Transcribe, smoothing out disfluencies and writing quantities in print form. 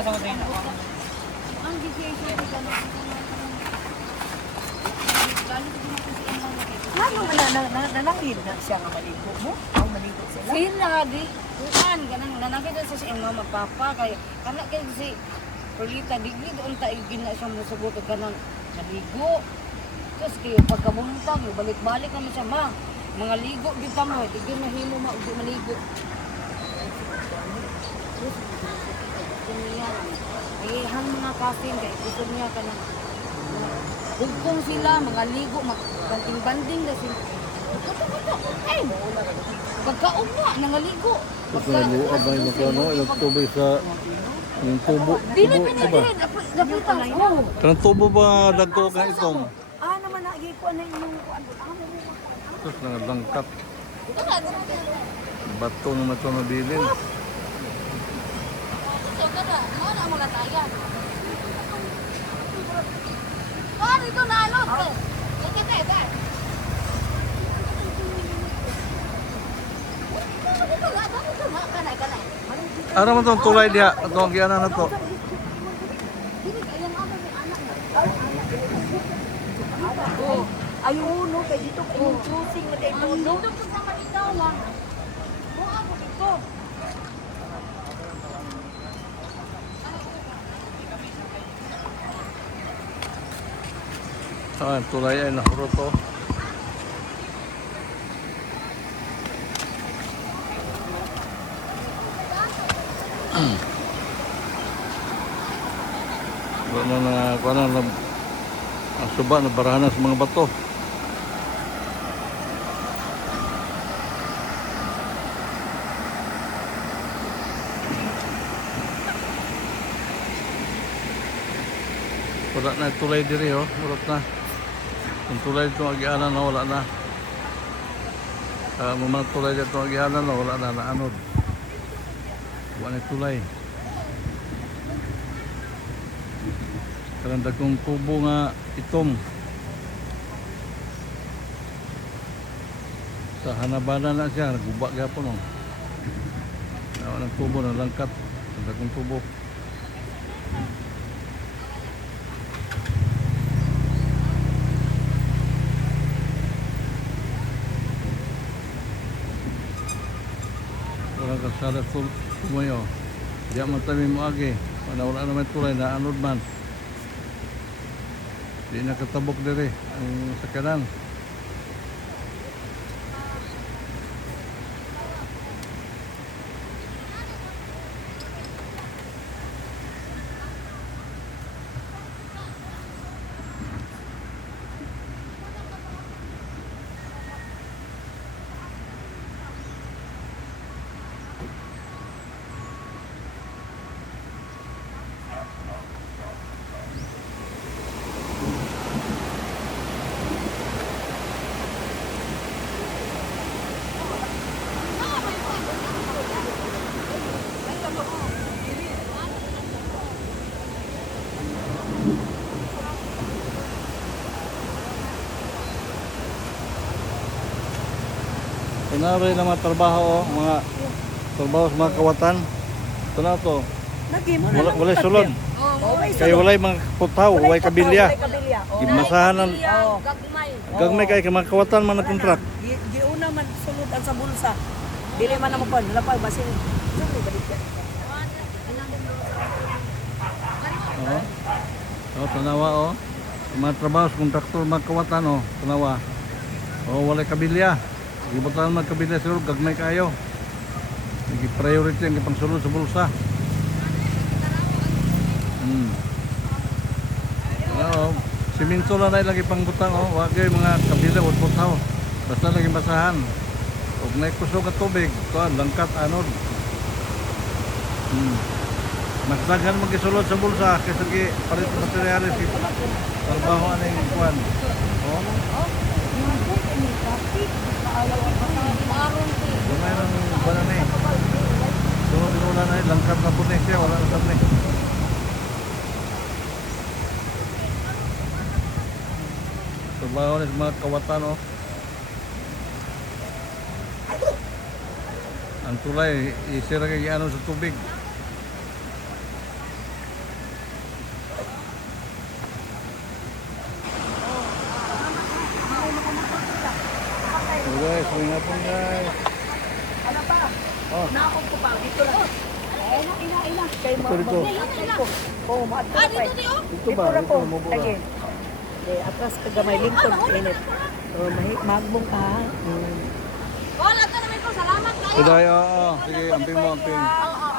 basa mo sa inyo. Ang gigay ko Ano nanangin na siya nga maligo mo? Ang maligo sila? sila di kuan ganang nanakita sa siyang mga magpapa kay kana kay si Perlita digli doon ta igina siya musugot og kanang naligo. Tapos kayo pagkabuntag balik-balik naman siya ma. Mga ligo di pa mo, di mahimo ma ug di maligo. Eh, hang mga kasin kay gusto niya kanang hugkong sila, mga ligo, banding-banding na sila. Kuto-kuto, ay! Pagkaugma, nangaligo. Ito na buo ba yung magkano? Yung tubo sa... Yung tubo. Dili, Tubo dili, ba? dili. Dapitan, oh. Kanang tubo ba dagko ka itong? Naman nagay ko na yung Tapos langkat. Bato naman ito na bilin. So, kada, mana mo latayan. Oh, dito na ano, te. Te. Dito nga, kanay. Ano man itong tulay diya? Ito ang gianan na to. Dili ka yung ano ni anak mo. Oh, ayun no, kay dito kay yung choosing na kay Ang no. dito ko sa maligawan. Buha mo dito. Ang tulay ay nahurot to. Wala na ang suba na barahan sa mga bato. Wala na tulay diri oh, murot na. Ang tulay dito agianan na wala na. Mga tulay dito agianan na wala na naanod. Wala na tulay. Karang dagkong tubo nga itom. Sa hanabana na siya, naguba gapon oh. Nawa ng tubo na langkat. Dagkong tubo. Walang kasada tumayo. Diya man tayo mo agi. Wala naman tulay na anod man. Di nakatabok dire ang sakanan. Inaray na mga trabaho, mga trabaho sa mga kawatan. Ito na ito. Nagim. Walay sulod. Kaya walay mga putaw, walay kabilya. Gimasahan ng Gagmay. gagmay kay mga kawatan man na kontrak. Giuna man sulod ang sa bulsa. Dili man na mo kon, lapay basin. Dili balik yan. Oh, tanawa oh. Mga trabaho sa kontraktor, mga kawatan oh, tanawa. Oh, walay kabilya. Gibutan man kabilya sulod, gagmay kayo. Nagi-priority ang ipangsulod sa bulsa. Oo, siminto lang na lagi pang butang oh, wag yung mga kabila o butaw. Basta lagi basahan. Ug nay kusog at tubig, kuan langkat anod. Mas daghan magisulod sa bulsa kaysa gi palit materyales ito. Trabaho aning kuan. Oh. Gamay nang banana eh. Sunod din wala na langkat na puti siya, wala na sabli. Trabaho na sa mga kawatan oh. Ang tulay isira kay ano sa tubig. dito. Oo, maato Ah, na pa. dito di oh. Dito ba? ra Dito, ko. mubo ra. Lagi. Atras ka gamay lingkod init. Magbong ka. Wala to naman ko. Salamat kayo. Sige, oo. Sige, amping mo, amping. Oo.